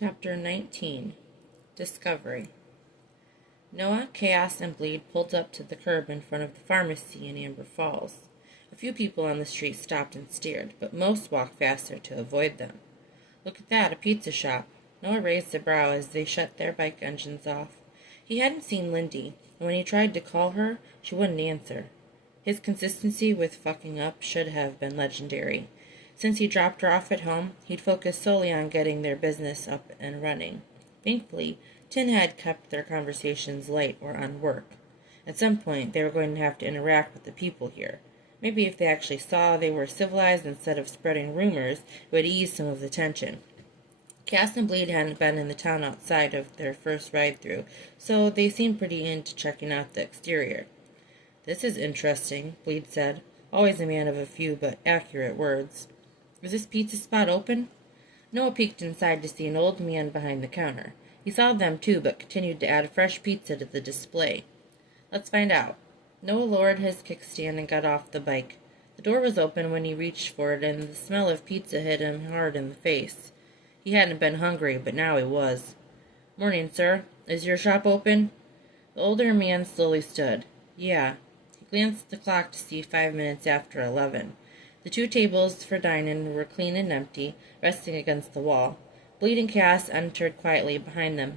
Chapter 19 Discovery. Noah, Chaos, and Bleed pulled up to the curb in front of the pharmacy in Amber Falls. A few people on the street stopped and stared, but most walked faster to avoid them. "Look at that, a pizza shop." Noah raised a brow as they shut their bike engines off. He hadn't seen Lindy, and when he tried to call her, she wouldn't answer. His consistency with fucking up should have been legendary. Since he dropped her off at home, he'd focused solely on getting their business up and running. Thankfully, Tin had kept their conversations light or on work. At some point, they were going to have to interact with the people here. Maybe if they actually saw they were civilized instead of spreading rumors, it would ease some of the tension. Cass and Bleed hadn't been in the town outside of their first ride-through, so they seemed pretty into checking out the exterior. "This is interesting," Bleed said, always a man of a few but accurate words. "Is this pizza spot open?" Noah peeked inside to see an old man behind the counter. He saw them too, but continued to add fresh pizza to the display. "Let's find out." Noah lowered his kickstand and got off the bike. The door was open when he reached for it, and the smell of pizza hit him hard in the face. He hadn't been hungry, but now he was. "Morning, sir. Is your shop open?" The older man slowly stood. "Yeah." He glanced at the clock to see 5 minutes after 11. The two tables for dining were clean and empty, resting against the wall. Bleed and Cass entered quietly behind them.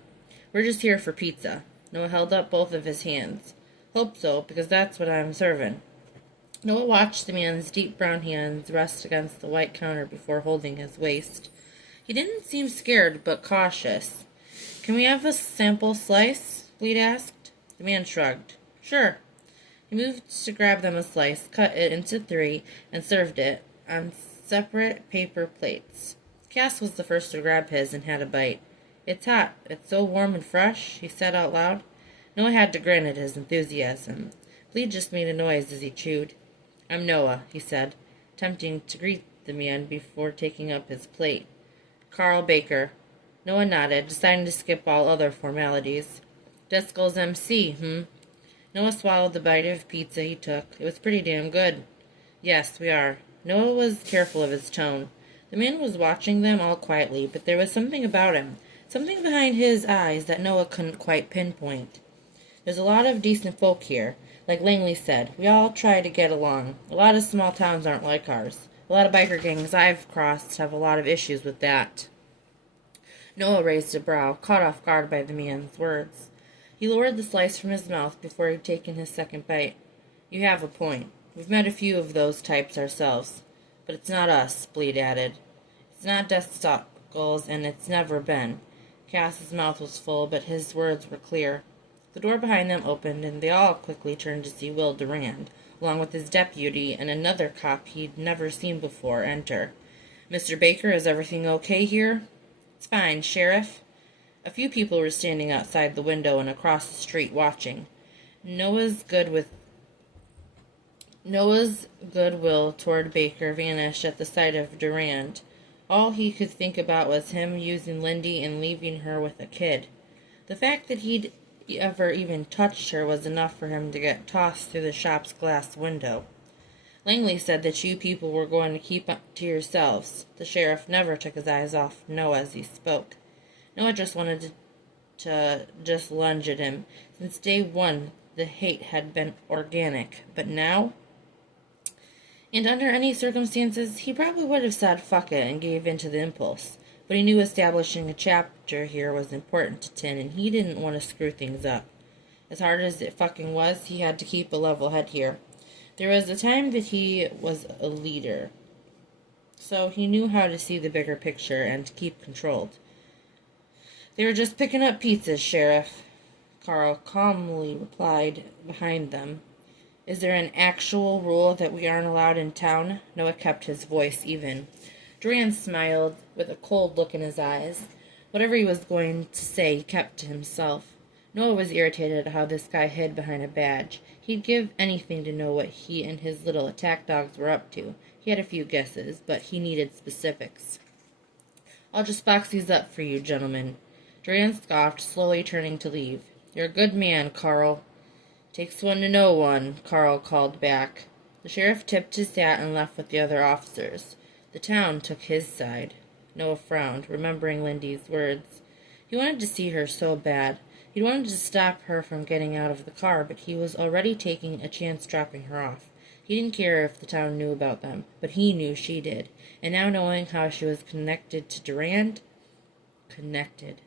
"We're just here for pizza." Noah held up both of his hands. "Hope so, because that's what I'm serving." Noah watched the man's deep brown hands rest against the white counter before holding his waist. He didn't seem scared, but cautious. "Can we have a sample slice?" Bleed asked. The man shrugged. "Sure." He moved to grab them a slice, cut it into 3, and served it on separate paper plates. Cass was the first to grab his and had a bite. "It's hot. It's so warm and fresh," he said out loud. Noah had to grin at his enthusiasm. Bleed just made a noise as he chewed. "I'm Noah," he said, attempting to greet the man before taking up his plate. "Carl Baker." Noah nodded, deciding to skip all other formalities. "Driscoll's MC, Noah swallowed the bite of pizza he took. It was pretty damn good. "Yes, we are." Noah was careful of his tone. The man was watching them all quietly, but there was something about him, something behind his eyes that Noah couldn't quite pinpoint. "There's a lot of decent folk here. Like Langley said, we all try to get along. A lot of small towns aren't like ours. A lot of biker gangs I've crossed have a lot of issues with that." Noah raised a brow, caught off guard by the man's words. He lowered the slice from his mouth before he'd taken his second bite. "You have a point. We've met a few of those types ourselves. But it's not us," Bleed added. "It's not Driscoll's, and it's never been." Cass's mouth was full, but his words were clear. The door behind them opened, and they all quickly turned to see Will Durand, along with his deputy and another cop he'd never seen before, enter. "Mr. Baker, is everything okay here?" "It's fine, Sheriff." A few people were standing outside the window and across the street watching. Noah's goodwill toward Baker vanished at the sight of Durand. All he could think about was him using Lindy and leaving her with a kid. The fact that he'd ever even touched her was enough for him to get tossed through the shop's glass window. "Langley said that you people were going to keep up to yourselves." The sheriff never took his eyes off Noah as he spoke. Noah just wanted to just lunge at him. Since day one, the hate had been organic, but now? And under any circumstances, he probably would have said fuck it and gave in to the impulse. But he knew establishing a chapter here was important to Tin, and he didn't want to screw things up. As hard as it fucking was, he had to keep a level head here. There was a time that he was a leader, so he knew how to see the bigger picture and to keep controlled. "They were just picking up pizzas, Sheriff," Carl calmly replied behind them. "Is there an actual rule that we aren't allowed in town?" Noah kept his voice even. Durand smiled with a cold look in his eyes. Whatever he was going to say, he kept to himself. Noah was irritated at how this guy hid behind a badge. He'd give anything to know what he and his little attack dogs were up to. He had a few guesses, but he needed specifics. "I'll just box these up for you, gentlemen." Durand scoffed, slowly turning to leave. "You're a good man, Carl." "Takes one to know one," Carl called back. The sheriff tipped his hat and left with the other officers. The town took his side. Noah frowned, remembering Lindy's words. He wanted to see her so bad. He wanted to stop her from getting out of the car, but he was already taking a chance dropping her off. He didn't care if the town knew about them, but he knew she did. And now knowing how she was connected to Durand, connected.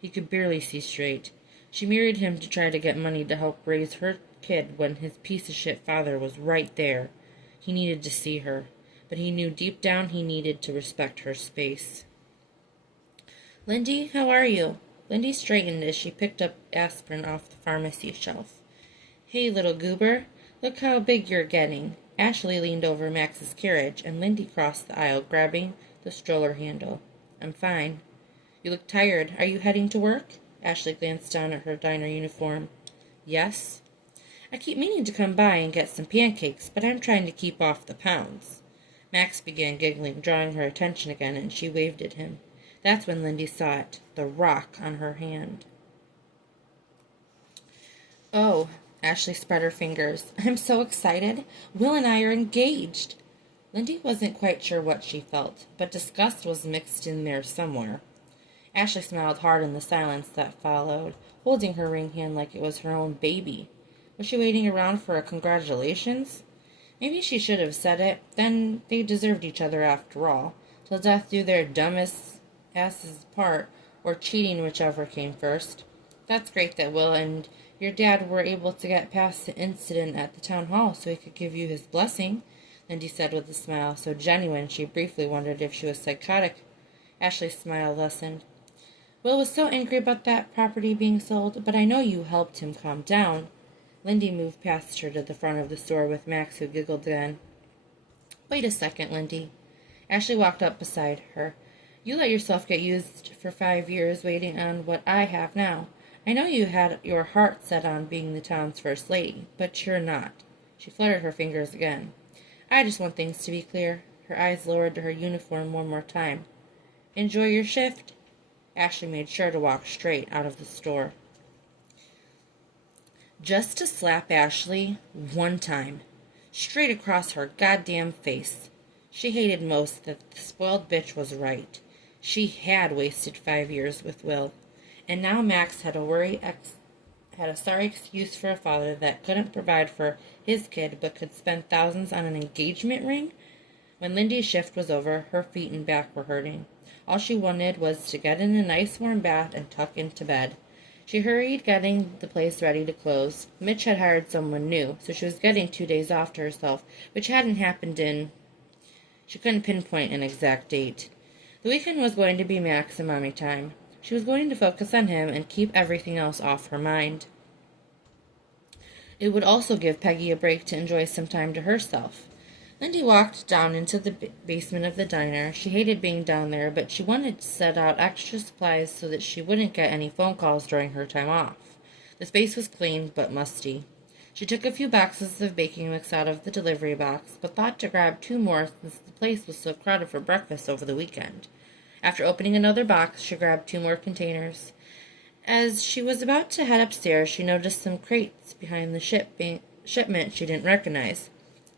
He could barely see straight. She married him to try to get money to help raise her kid when his piece of shit father was right there. He needed to see her, but he knew deep down he needed to respect her space. Lindy, how are you? Lindy straightened as she picked up aspirin off the pharmacy shelf. Hey, little goober, look how big you're getting. Ashley leaned over Max's carriage, and Lindy crossed the aisle, grabbing the stroller handle. I'm fine. You look tired. Are you heading to work? Ashley glanced down at her diner uniform. Yes. I keep meaning to come by and get some pancakes, but I'm trying to keep off the pounds. Max began giggling, drawing her attention again, and she waved at him. That's when Lindy saw it, the rock on her hand. Oh, Ashley spread her fingers. I'm so excited. Will and I are engaged. Lindy wasn't quite sure what she felt, but disgust was mixed in there somewhere. Ashley smiled hard in the silence that followed, holding her ring hand like it was her own baby. Was she waiting around for a congratulations? Maybe she should have said it. Then they deserved each other after all, till death do their dumbest asses part, or cheating, whichever came first. That's great that Will and your dad were able to get past the incident at the town hall so he could give you his blessing, Lindy said with a smile so genuine she briefly wondered if she was psychotic. Ashley's smile lessened. Will was so angry about that property being sold, but I know you helped him calm down. Lindy moved past her to the front of the store with Max, who giggled again. Wait a second, Lindy. Ashley walked up beside her. You let yourself get used for 5 years waiting on what I have now. I know you had your heart set on being the town's first lady, but you're not. She fluttered her fingers again. I just want things to be clear. Her eyes lowered to her uniform one more time. Enjoy your shift? Ashley made sure to walk straight out of the store. Just to slap Ashley one time, straight across her goddamn face. She hated most that the spoiled bitch was right. She had wasted 5 years with Will, and now Max had a sorry excuse for a father that couldn't provide for his kid but could spend thousands on an engagement ring. When Lindy's shift was over, her feet and back were hurting. All she wanted was to get in a nice warm bath and tuck into bed. She hurried, getting the place ready to close. Mitch had hired someone new, so she was getting 2 days off to herself, which hadn't happened in... She couldn't pinpoint an exact date. The weekend was going to be Max and Mommy time. She was going to focus on him and keep everything else off her mind. It would also give Peggy a break to enjoy some time to herself. Lindy walked down into the basement of the diner. She hated being down there, but she wanted to set out extra supplies so that she wouldn't get any phone calls during her time off. The space was clean, but musty. She took a few boxes of baking mix out of the delivery box, but thought to grab 2 more since the place was so crowded for breakfast over the weekend. After opening another box, she grabbed 2 more containers. As she was about to head upstairs, she noticed some crates behind the shipment she didn't recognize.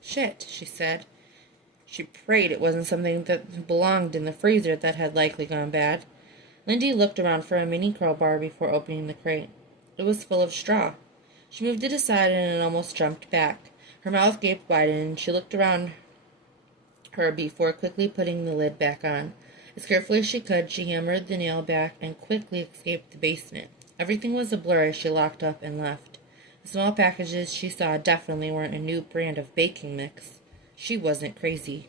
Shit, she said. She prayed it wasn't something that belonged in the freezer that had likely gone bad. Lindy looked around for a mini crowbar before opening the crate. It was full of straw. She moved it aside and it almost jumped back. Her mouth gaped wide and she looked around her before quickly putting the lid back on. As carefully as she could, she hammered the nail back and quickly escaped the basement. Everything was a blur as she locked up and left. The small packages she saw definitely weren't a new brand of baking mix. She wasn't crazy.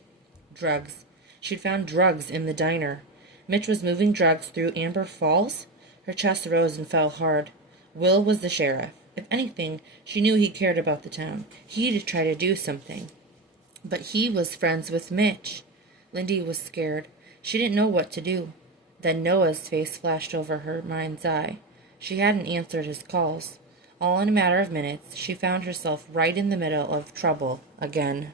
Drugs. She'd found drugs in the diner. Mitch was moving drugs through Amber Falls? Her chest rose and fell hard. Will was the sheriff. If anything, she knew he cared about the town. He'd try to do something. But he was friends with Mitch. Lindy was scared. She didn't know what to do. Then Noah's face flashed over her mind's eye. She hadn't answered his calls. All in a matter of minutes, she found herself right in the middle of trouble again.